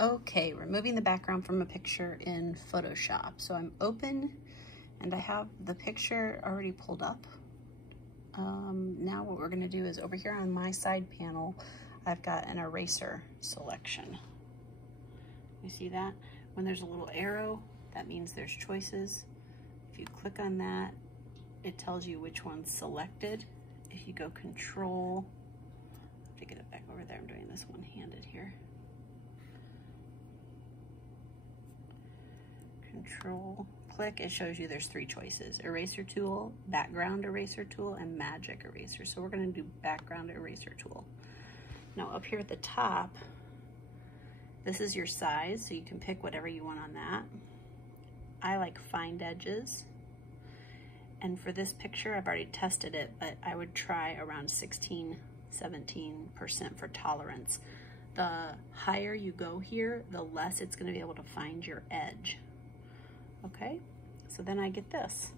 Okay, removing the background from a picture in Photoshop. So I'm open and I have the picture already pulled up. Now what we're gonna do is over here on my side panel, I've got an eraser selection. You see that? When there's a little arrow, that means there's choices. If you click on that, it tells you which one's selected. If you go Control, I have to get it back over there, I'm doing this one-handed here. Control, click, it shows you there's three choices: eraser tool, background eraser tool, and magic eraser. So we're gonna do background eraser tool. Now up here at the top, this is your size, so you can pick whatever you want on that. I like find edges. And for this picture, I've already tested it, but I would try around 16, 17% for tolerance. The higher you go here, the less it's gonna be able to find your edge. Okay, so then I get this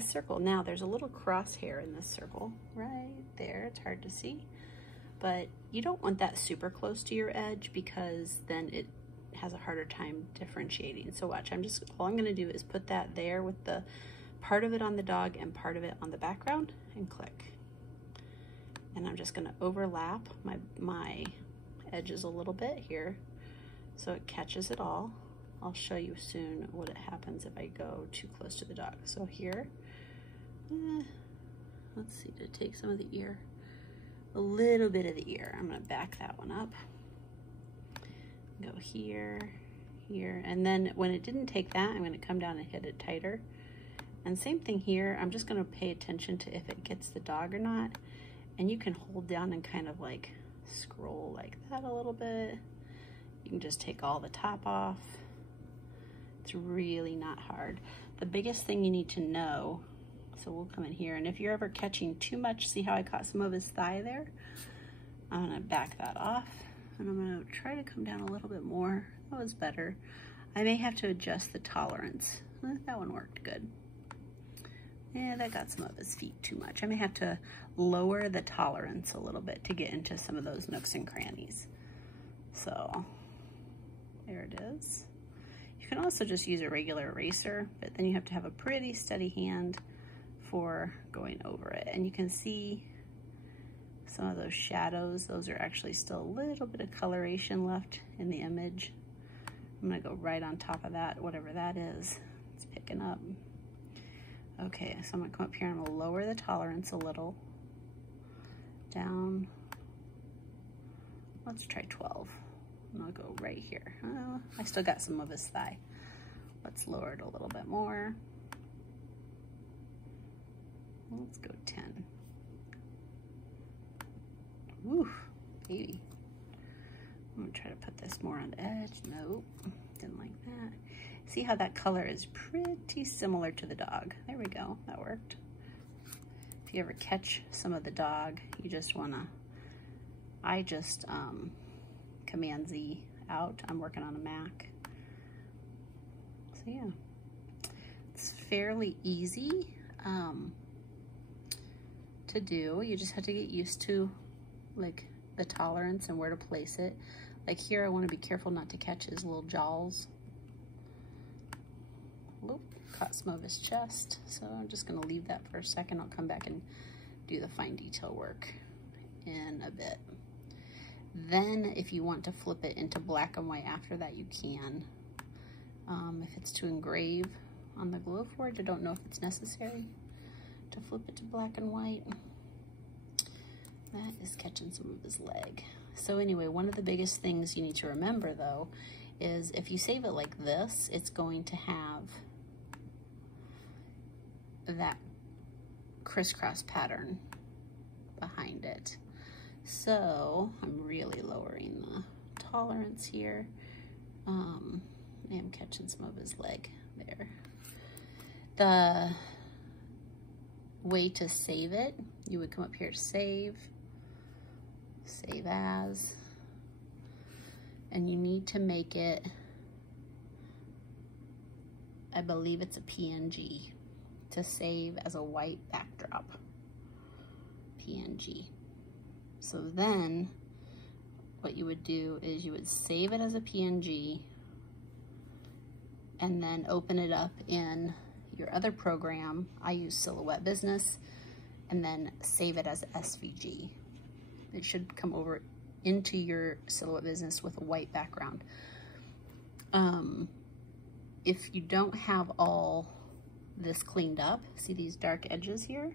circle. Now there's a little crosshair in this circle right there. It's hard to see, but you don't want that super close to your edge because then it has a harder time differentiating. So watch, all I'm gonna do is put that there with the part of it on the dog and part of it on the background and click. And I'm just gonna overlap my edges a little bit here so it catches it all. I'll show you soon what happens if I go too close to the dog. So here, let's see, to take some of the ear, a little bit of the ear. I'm gonna back that one up. Go here, here, and then when it didn't take that, I'm gonna come down and hit it tighter. And same thing here, I'm just gonna pay attention to if it gets the dog or not. And you can hold down and kind of like scroll like that a little bit. You can just take all the top off. It's really not hard. The biggest thing you need to know, so we'll come in here, and if you're ever catching too much, see how I caught some of his thigh there? I'm gonna back that off, and I'm gonna try to come down a little bit more. That was better. I may have to adjust the tolerance. That one worked good. Yeah, that got some of his feet too much. I may have to lower the tolerance a little bit to get into some of those nooks and crannies. So, there it is. You can also just use a regular eraser, but then you have to have a pretty steady hand for going over it. And you can see some of those shadows. Those are actually still a little bit of coloration left in the image. I'm gonna go right on top of that, whatever that is. It's picking up. Okay, so I'm gonna come up here and I'm gonna lower the tolerance a little. Down, let's try 12. And I'll go right here. Oh, I still got some of his thigh. Let's lower it a little bit more. Let's go 10. Woo, baby. I'm gonna try to put this more on the edge. Nope, didn't like that. See how that color is pretty similar to the dog. There we go, that worked. If you ever catch some of the dog, you just wanna, I just Command Z out. I'm working on a Mac. So yeah, it's fairly easy to do. You just have to get used to like the tolerance and where to place it. Like here, I want to be careful not to catch his little jaws. Oop, caught some of his chest. So I'm just gonna leave that for a second. I'll come back and do the fine detail work in a bit. Then if you want to flip it into black and white after that, you can. If it's to engrave on the glowforge, I don't know if it's necessary to flip it to black and white. That is catching some of his leg. So anyway, one of the biggest things you need to remember though, is if you save it like this, it's going to have that crisscross pattern behind it. So I'm really lowering the tolerance here. I am catching some of his leg there. The way to save it, you would come up here, save as, and you need to make it, I believe it's a PNG, to save as a white backdrop, PNG. So then what you would do is you would save it as a PNG and then open it up in your other program. I use Silhouette Business, and then save it as SVG. It should come over into your Silhouette Business with a white background. If you don't have all this cleaned up, see these dark edges here?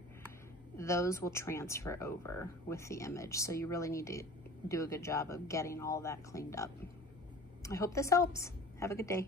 Those will transfer over with the image. So you really need to do a good job of getting all that cleaned up. I hope this helps. Have a good day.